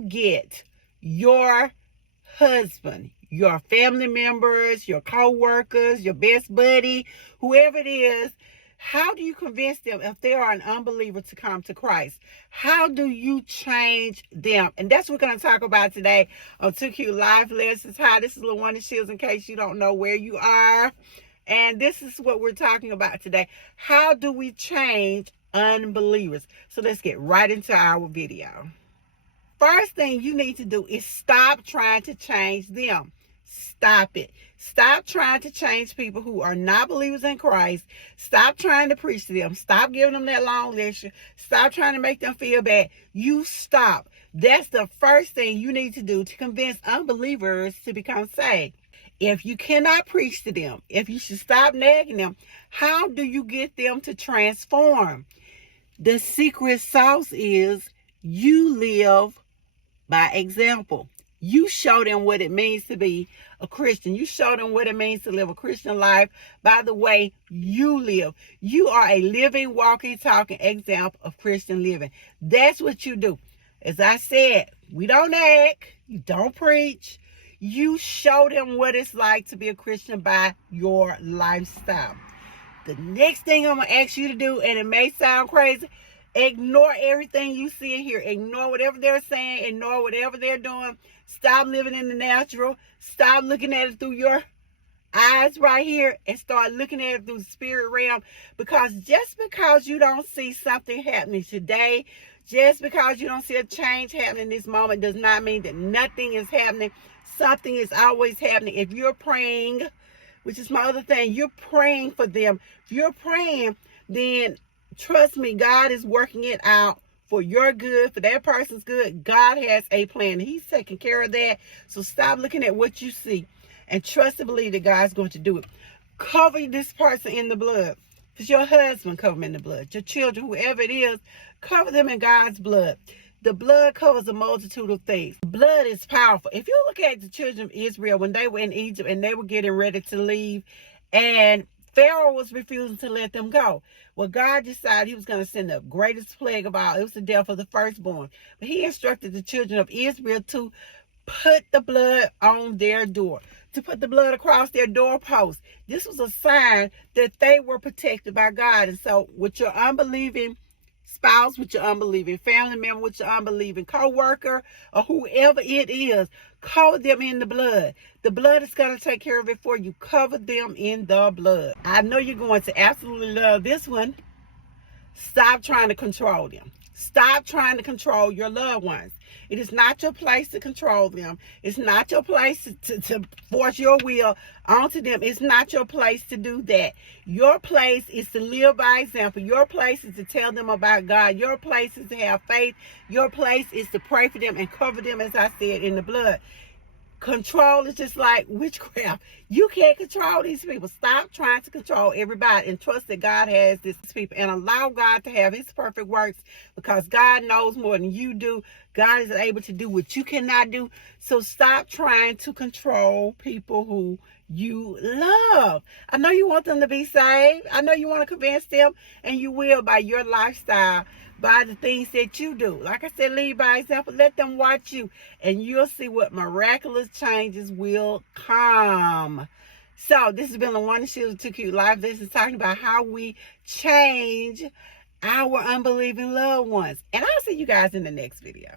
you get your husband, your family members, your co-workers, your best buddy, whoever it is, how do you convince them if they are an unbeliever to come to Christ? How do you change them? And that's what we're going to talk about today on 2Q Life Lessons. Hi, this is LaWanda Shields in case you don't know where you are. And this is what we're talking about today. How do we change unbelievers? So let's get right into our video. First thing you need to do is stop trying to change them. Stop it. Stop trying to change people who are not believers in Christ. Stop trying to preach to them. Stop giving them that long lecture. Stop trying to make them feel bad. You stop. That's the first thing you need to do to convince unbelievers to become saved. If you cannot preach to them, if you should stop nagging them, how do you get them to transform? The secret sauce is you live by example. You show them what it means to be a Christian. You show them what it means to live a Christian life by the way you live. You are a living, walking, talking example of Christian living. That's what you do. As I said, we don't nag. You don't preach. You show them what it's like to be a Christian by your lifestyle. The next thing I'm going to ask you to do, and it may sound crazy, ignore everything you see and hear. Ignore whatever they're saying. Ignore whatever they're doing. Stop living in the natural. Stop looking at it through your eyes right here and start looking at it through the spirit realm. Because just because you don't see something happening today, just because you don't see a change happening in this moment does not mean that nothing is happening. Something is always happening. If you're praying, which is my other thing, you're praying for them. If you're praying, then trust me, God is working it out for your good, for that person's good. God has a plan. He's taking care of that. So stop looking at what you see and trust and believe that God's going to do it. Cover this person in the blood. Because your husband, cover him in the blood. Your children, whoever it is, cover them in God's blood. The blood covers a multitude of things. Blood is powerful. If you look at the children of Israel when they were in Egypt and they were getting ready to leave, and Pharaoh was refusing to let them go. Well, God decided he was going to send the greatest plague of all. It was the death of the firstborn. But he instructed the children of Israel to put the blood on their door, to put the blood across their doorpost. This was a sign that they were protected by God. And so with your unbelieving spouse, with your unbelieving family member, with your unbelieving co-worker, or whoever it is, cover them in the blood. The blood is going to take care of it for you. Cover them in the blood. I know you're going to absolutely love this one. Stop trying to control them. Stop trying to control your loved ones. It is not your place to control them. It's not your place to force your will onto them. It's not your place to do that. Your place is to live by example. Your place is to tell them about God. Your place is to have faith. Your place is to pray for them and cover them, as I said, in the blood. Control is just like witchcraft. You can't control these people. Stop trying to control everybody and trust that God has these people and allow God to have his perfect works, because God knows more than you do. God is able to do what you cannot do. So stop trying to control people who you love. I know you want them to be saved. I know you want to convince them, and you will by your lifestyle, by the things that you do. Like I said, lead by example. Let them watch you, and you'll see what miraculous changes will come. So this has been LaWanda Shields of 2Q Life. This is talking about how we change our unbelieving loved ones. And I'll see you guys in the next video.